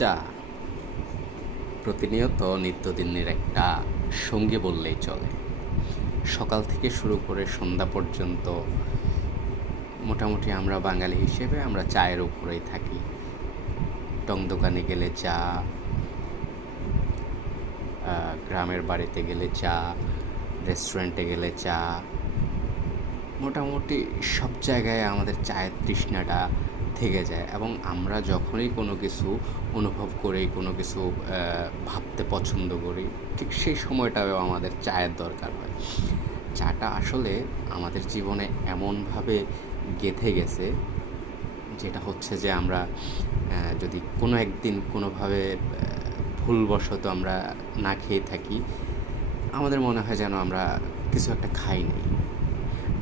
চা প্রতিনিয়ত নিত্যদিনের একটা সঙ্গী বললেই চলে। সকাল থেকে শুরু করে সন্ধ্যা পর্যন্ত মোটামুটি আমরা বাঙালি হিসেবে আমরা চায়ের উপরেই থাকি। টং দোকানে গেলে চা, গ্রামের বাড়িতে গেলে চা, রেস্টুরেন্টে গেলে চা, মোটামুটি সব জায়গায় আমাদের চায়ের তৃষ্ণাটা থেকে যায়। এবং আমরা যখনই কোনো কিছু অনুভব করি, কোনো কিছু ভাবতে পছন্দ করি, ঠিক সেই সময়টাও আমাদের চায়ের দরকার হয়। চাটা আসলে আমাদের জীবনে এমনভাবে গেঁথে গেছে, যেটা হচ্ছে যে আমরা যদি কোনো একদিন কোনোভাবে ভুলবশত আমরা না খেয়ে থাকি, আমাদের মনে হয় যেন আমরা কিছু একটা খাই নাই।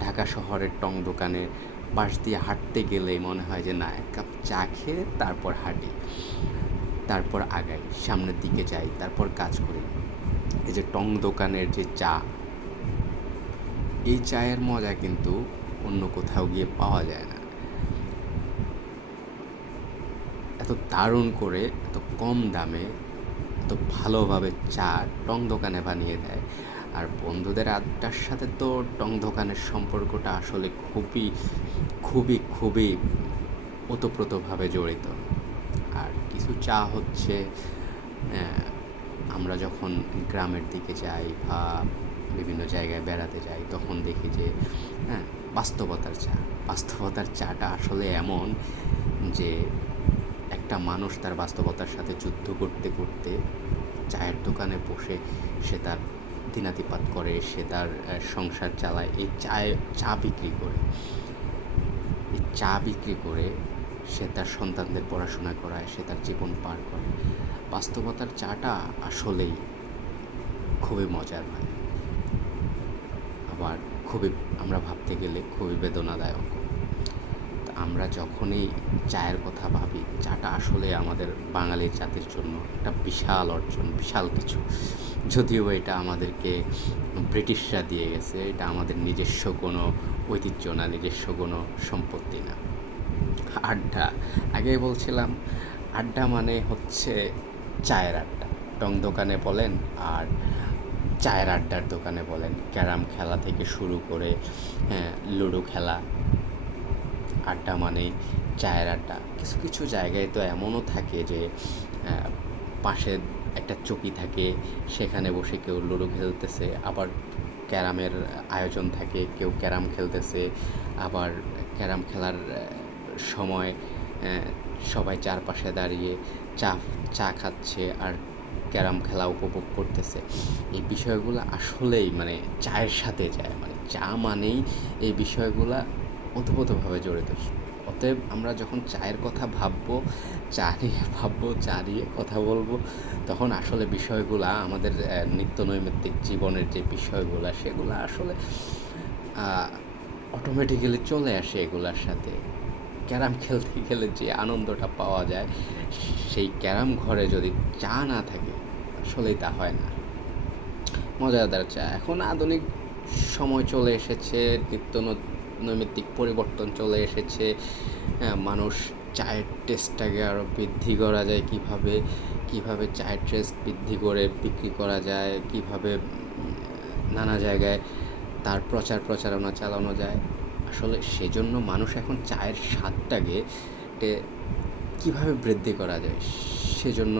ঢাকা শহরের টং দোকানের পাশ দিয়ে হাঁটতে গেলেই মনে হয় যে না, এক কাপ চা খেয়ে তারপর হাঁটি, তারপর আগাই, সামনের দিকে যাই, তারপর কাজ করি। এই যে টং দোকানের যে চা, এই চায়ের মজা কিন্তু অন্য কোথাও গিয়ে পাওয়া যায় না। এত দারুণ করে, এত কম দামে, এত ভালোভাবে চা টং দোকানে বানিয়ে দেয়। আর বন্ধুদের আড্ডার সাথে তো টং দোকানের সম্পর্কটা আসলে খুবই খুবই খুবই ওতপ্রোতভাবে জড়িত। আর কিছু চা হচ্ছে, আমরা যখন গ্রামের দিকে যাই বা বিভিন্ন জায়গায় বেড়াতে যাই, তখন দেখি যে বাস্তবতার চাটা আসলে এমন যে একটা মানুষ তার বাস্তবতার সাথে যুদ্ধ করতে করতে চায়ের দোকানে বসে সে তার দিনাতিপাত করে, সে তার সংসার চালায় এই চা বিক্রি করে। এই চা বিক্রি করে সে তার সন্তানদের পড়াশোনা করায়, সে তার জীবন পার করে। বাস্তবতার চাটা আসলেই খুবই মজার হয়, আবার খুবই, আমরা ভাবতে গেলে খুবই বেদনাদায়ক। আমরা যখনই চায়ের কথা ভাবি, চাটা আসলে আমাদের বাঙালি জাতির জন্য একটা বিশাল অর্জন, বিশাল কিছু। যদিও এটা আমাদেরকে ব্রিটিশরা দিয়ে গেছে, এটা আমাদের নিজস্ব কোনো ঐতিহ্য না, নিজস্ব কোনো সম্পত্তি না। আড্ডা, আগেই বলছিলাম, আড্ডা মানে হচ্ছে চায়ের আড্ডা। টং দোকানে বলেন আর চায়ের আড্ডার দোকানে বলেন, ক্যারাম খেলা থেকে শুরু করে লুডো খেলা, আড্ডা মানেই চায়ের আড্ডা। কিছু কিছু জায়গায় তো এমনও থাকে যে পাশে একটা চকি থাকে, সেখানে বসে কেউ লুডো খেলতেছে, আবার ক্যারামের আয়োজন থাকে, কেউ ক্যারাম খেলতেছে। আবার ক্যারাম খেলার সময় সবাই চারপাশে দাঁড়িয়ে চা খাচ্ছে আর ক্যারাম খেলা উপভোগ করতেছে। এই বিষয়গুলো আসলেই মানে চায়ের সাথে যায়, মানে চা মানেই এই বিষয়গুলা ওতপ্রোতভাবে জড়িত। অতএব আমরা যখন চায়ের কথা ভাববো, চা নিয়ে কথা বলবো, তখন আসলে বিষয়গুলা আমাদের নিত্য নৈমিত্তিক জীবনের যে বিষয়গুলা, সেগুলো আসলে অটোমেটিক্যালি চলে আসে এগুলার সাথে। ক্যারাম খেলতে গেলে যে আনন্দটা পাওয়া যায়, সেই ক্যারাম ঘরে যদি চা না থাকে, আসলেই তা হয় না। মজাদার চা। এখন আধুনিক সময় চলে এসেছে, নৈমিত্তিক পরিবর্তন চলে এসেছে। মানুষ চায়ের টেস্টটাকে আরও বৃদ্ধি করা যায় কীভাবে চায়ের টেস্ট বৃদ্ধি করে বিক্রি করা যায়, কীভাবে নানা জায়গায় তার প্রচারণা চালানো যায়। আসলে সেজন্য মানুষ এখন চায়ের স্বাদটাকে কীভাবে বৃদ্ধি করা যায় সেজন্য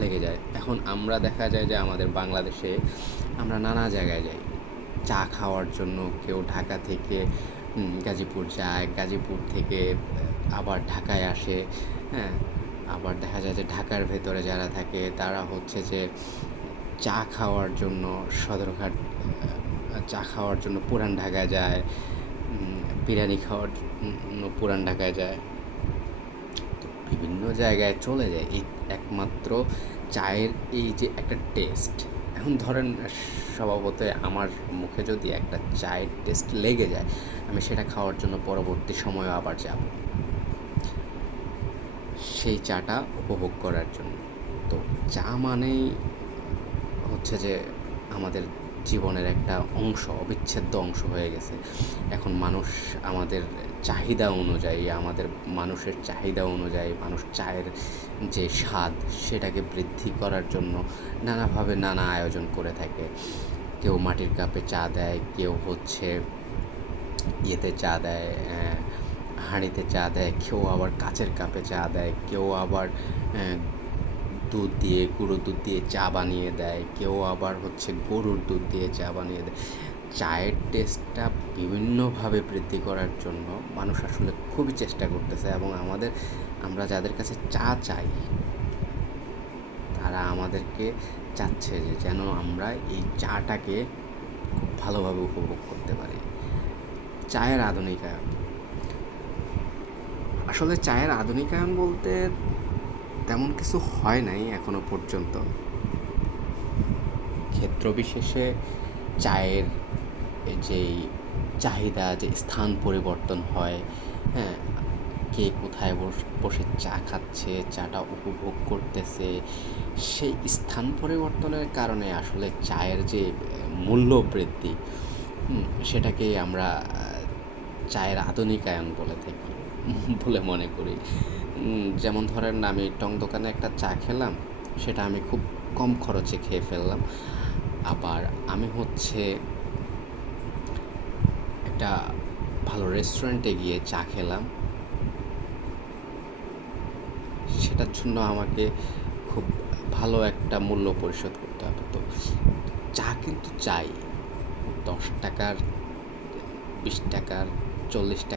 লেগে যায়। এখন আমরা দেখা যায় যে আমাদের বাংলাদেশে আমরা নানা জায়গায় যাই চা খাওয়ার জন্য। কেউ ঢাকা থেকে গাজীপুর যায়, গাজীপুর থেকে আবার ঢাকায় আসে। আবার দেখা যায় যে ঢাকার ভেতরে যারা থাকে তারা হচ্ছে যে চা খাওয়ার জন্য সদরঘাট, চা খাওয়ার জন্য পুরান ঢাকায় যায়, বিরিয়ানি খাওয়ার জন্য পুরান ঢাকায় যায়। তো বিভিন্ন জায়গায় চলে যায় এই একমাত্র চায়ের এই যে একটা টেস্ট। এখন ধরেন স্বভাবতই আমার মুখে যদি একটা চায়ের টেস্ট লেগে যায়, আমি সেটা খাওয়ার জন্য পরবর্তী সময়ও আবার যাব সেই চাটা উপভোগ করার জন্য। তো চা মানেই হচ্ছে যে আমাদের জীবনের একটা অংশ, অবিচ্ছেদ্য অংশ হয়ে গেছে। এখন মানুষ আমাদের চাহিদা অনুযায়ী, মানুষের চাহিদা অনুযায়ী মানুষ চায়ের যে স্বাদ সেটাকে বৃদ্ধি করার জন্য নানাভাবে নানা আয়োজন করে থাকে। কেউ মাটির কাপে চা দেয়, কেউ হচ্ছে ইয়েতে চা দেয়, হাঁড়িতে চা দেয়, কেউ আবার কাচের কাপে চা দেয়, কেউ আবার গুঁড়ো দুধ দিয়ে চা বানিয়ে দেয়, কেউ আবার হচ্ছে গরুর দুধ দিয়ে চা বানিয়ে দেয়। চায়ের টেস্টটা বিভিন্নভাবে বৃদ্ধি করার জন্য মানুষ আসলে খুবই চেষ্টা করতেছে, এবং আমরা যাদের কাছে চা চাই তারা আমাদেরকে চাচ্ছে যে যেন আমরা এই চাটাকে খুব ভালোভাবে উপভোগ করতে পারি। চায়ের আধুনিকায়ন, আসলে চায়ের আধুনিকায়ন বলতে তেমন কিছু হয় নাই এখনো পর্যন্ত। ক্ষেত্রবিশেষে চায়ের যেই চাহিদা, যে স্থান পরিবর্তন হয়, হ্যাঁ, কে কোথায় বসে চা খাচ্ছে, চাটা উপভোগ করতেছে, সেই স্থান পরিবর্তনের কারণে আসলে চায়ের যে মূল্য বৃদ্ধি, সেটাকেই আমরা চায়ের আধুনিকায়ন বলে থাকি বলে মনে করি। যেমন ধরেন, আমি টং দোকানে একটা চা খেলাম, সেটা আমি খুব কম খরচে খেয়ে ফেললাম। আবার আমি হচ্ছে একটা ভালো রেস্টুরেন্টে গিয়ে চা খেলাম, সেটার জন্য আমাকে খুব ভালো একটা মূল্য পরিশোধ করতে হবে। তো চা কিন্তু চাই, 10 টাকার, 20 টাকার, 40 টাকা